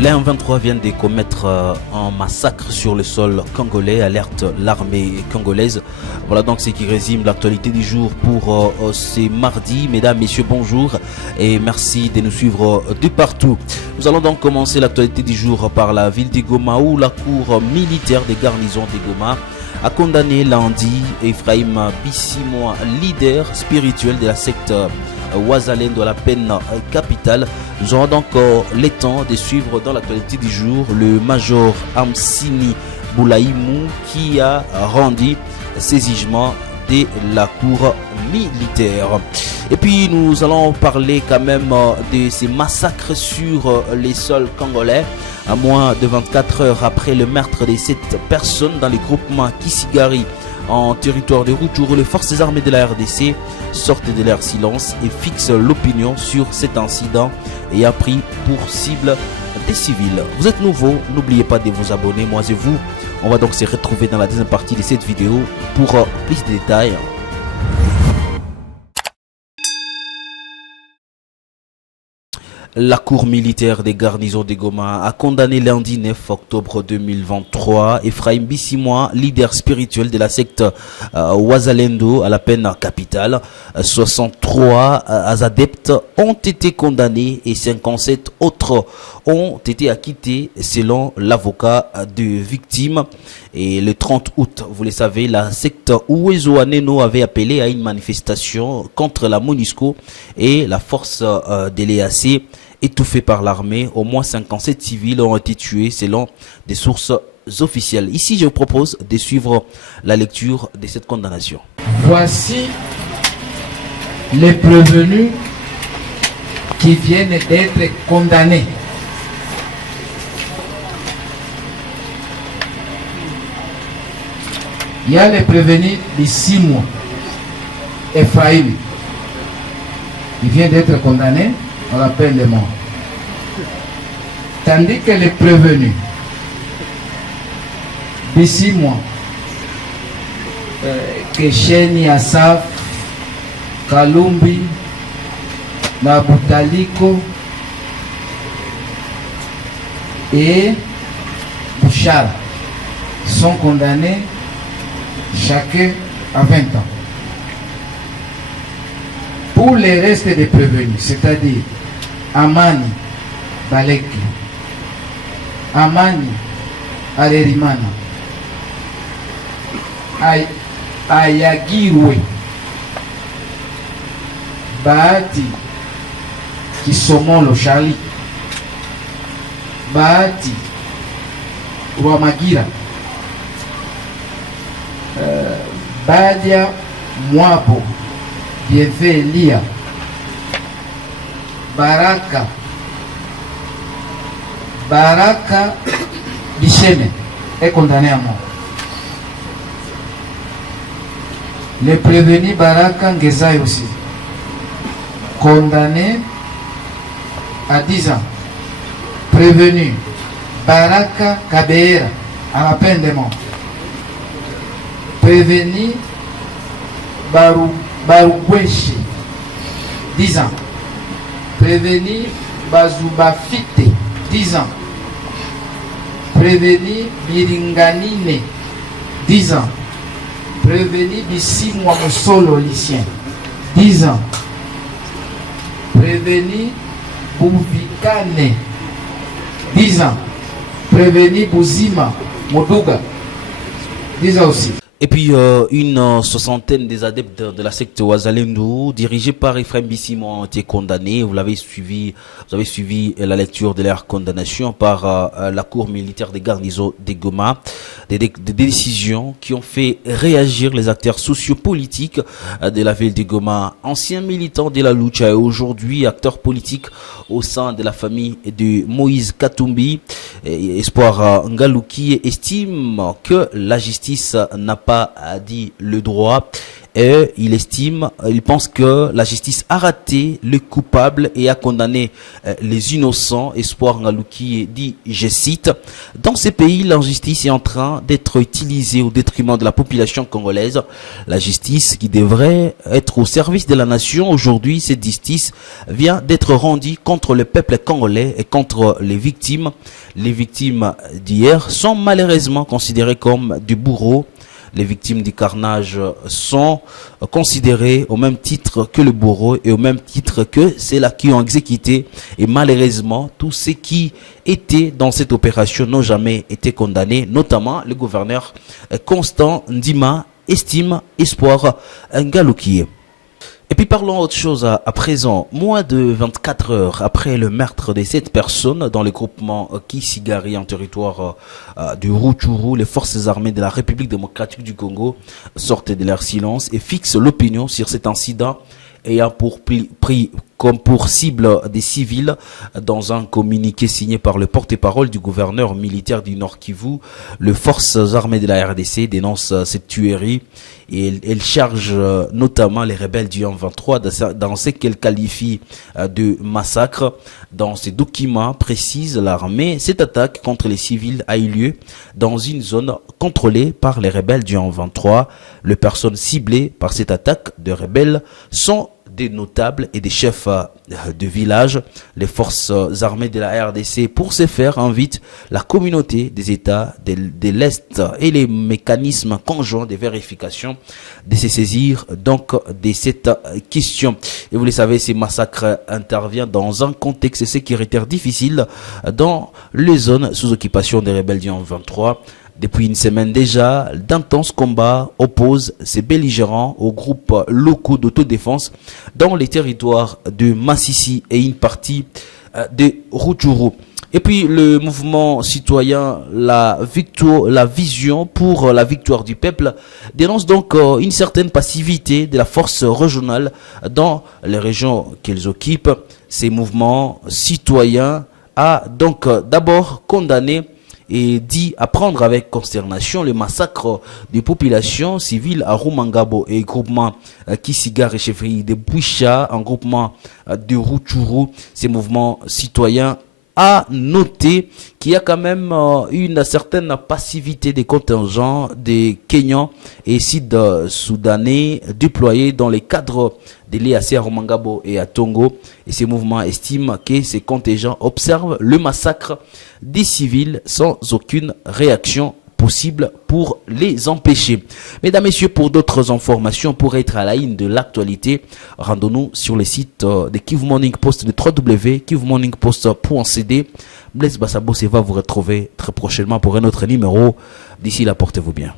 Les M23 viennent de commettre un massacre sur le sol congolais, alerte l'armée congolaise. Voilà donc ce qui résume l'actualité du jour pour ce mardi. Mesdames, messieurs, bonjour et merci de nous suivre de partout. Nous allons donc commencer l'actualité du jour par la ville de Goma où la cour militaire des garnisons de Goma a condamné lundi Ephraim Bissimoa, leader spirituel de la secte Wazalendo à la peine capitale. Nous aurons donc le temps de suivre dans l'actualité du jour le major Amsini Boulaïmou qui a rendu ses jugements de la cour militaire. Et puis nous allons parler quand même de ces massacres sur les sols congolais. À moins de 24 heures après le meurtre de 7 personnes dans le groupement Kisigari en territoire de Rutshuru, les forces armées de la RDC sortent de leur silence et fixent l'opinion sur cet incident et a pris pour cible des civils. Vous êtes nouveau, n'oubliez pas de vous abonner, moi et vous. On va donc se retrouver dans la deuxième partie de cette vidéo pour plus de détails. La cour militaire des garnisons de Goma a condamné lundi 9 octobre 2023 Ephraim Bissimoa, leader spirituel de la secte Wazalendo à la peine capitale. 63 adeptes ont été condamnés et 57 autres ont été acquittés selon l'avocat de victimes. Et le 30 août, vous le savez, la secte Uwezo Aneno avait appelé à une manifestation contre la MONUSCO et la force de l'EAC étouffée par l'armée. Au moins 57 civils ont été tués selon des sources officielles. Ici, je vous propose de suivre la lecture de cette condamnation. Voici les prévenus qui viennent d'être condamnés. Il y a les prévenus de 6 mois. Ephraim, il vient d'être condamné à la peine de mort. Tandis que les prévenus de 6 mois, Kesheni Asaf, Kalumbi, Nabutaliko et Bouchard sont condamnés chacun à 20 ans. Pour les restes des prévenus, c'est-à-dire Amani Baleki, Amani Alerimana, Ayagirwe, Bahati Kisomolo Charlie, Bahati Rwamagira, Badia Mwapo, Bienfait Elia, Baraka Bicheme est condamné à mort. Le prévenu Baraka Ngezai aussi, condamné à 10 ans. Prévenu Baraka Kabeera à la peine de mort. Prévenu Barugweshi, 10 ans. Prévenu Bazubafite, 10 ans. Prévenu Biringanine, 10 ans. Prévenu Bissimwa Mosolo lycien, 10 ans. Prévenu Bouvikane, 10 ans. Prévenu Bouzima Moduga, 10 ans aussi. Et puis une soixantaine des adeptes de la secte Wazalendo dirigés par Ephraim Bissimoa ont été condamnés. Vous avez suivi la lecture de leur condamnation par la cour militaire des garnisons de Goma. Des décisions qui ont fait réagir les acteurs sociopolitiques de la ville de Goma. Anciens militants de la lucha et aujourd'hui acteurs politiques au sein de la famille de Moïse Katumbi. Espoir Ngalouki estime que la justice n'a pas dit le droit et il pense que la justice a raté les coupables et a condamné les innocents. Espoir Ngalouki dit, je cite, dans ces pays, l'injustice est en train d'être utilisée au détriment de la population congolaise. La justice qui devrait être au service de la nation, aujourd'hui, cette justice vient d'être rendue contre le peuple congolais et contre les victimes. Les victimes d'hier sont malheureusement considérées comme des bourreaux. Les victimes du carnage sont considérées au même titre que le bourreau et au même titre que ceux-là qui ont exécuté. Et malheureusement, tous ceux qui étaient dans cette opération n'ont jamais été condamnés, notamment le gouverneur Constant Ndima, estime Espoir Ngalouki. Et puis parlons autre chose à présent. Moins de 24 heures après le meurtre de 7 personnes dans le groupement Kisigari en territoire du Rutshuru, les forces armées de la République démocratique du Congo sortent de leur silence et fixent l'opinion sur cet incident ayant pris comme pour cible des civils. Dans un communiqué signé par le porte-parole du gouverneur militaire du Nord Kivu, les forces armées de la RDC dénoncent cette tuerie et elle charge notamment les rebelles du M23 dans ce qu'elle qualifie de massacre. Dans ces documents, précise l'armée, cette attaque contre les civils a eu lieu dans une zone contrôlée par les rebelles du M23. Les personnes ciblées par cette attaque de rebelles sont des notables et des chefs de village. Les forces armées de la RDC, pour ce faire, invitent la communauté des États de l'Est et les mécanismes conjoints de vérification de se saisir donc de cette question. Et vous le savez, ces massacres interviennent dans un contexte sécuritaire difficile dans les zones sous occupation des rebelles du M23. Depuis une semaine déjà, d'intenses combats opposent ces belligérants aux groupes locaux d'autodéfense dans les territoires de Massissi et une partie de Rutshuru. Et puis le mouvement citoyen la vision pour la victoire du peuple dénonce donc une certaine passivité de la force régionale dans les régions qu'elles occupent. Ces mouvements citoyens a donc d'abord condamné et dit à prendre avec consternation le massacre des populations civiles à Rumangabo et groupement Kisigari et chefferie de Boucha en groupement de Rutshuru. Ces mouvements citoyens a noté qu'il y a quand même une certaine passivité des contingents des Kenyans et Sud-Soudanais déployés dans les cadres de l'EAC à Rumangabo et à Tongo. Et ces mouvements estiment que ces contingents observent le massacre des civils sans aucune réaction possible pour les empêcher. Mesdames, Messieurs, pour d'autres informations, pour être à la ligne de l'actualité, rendons-nous sur le site de Kivu Morning Post de www.kivumorningpost.cd. Blaise Bassabose va vous retrouver très prochainement pour un autre numéro. D'ici là, portez-vous bien.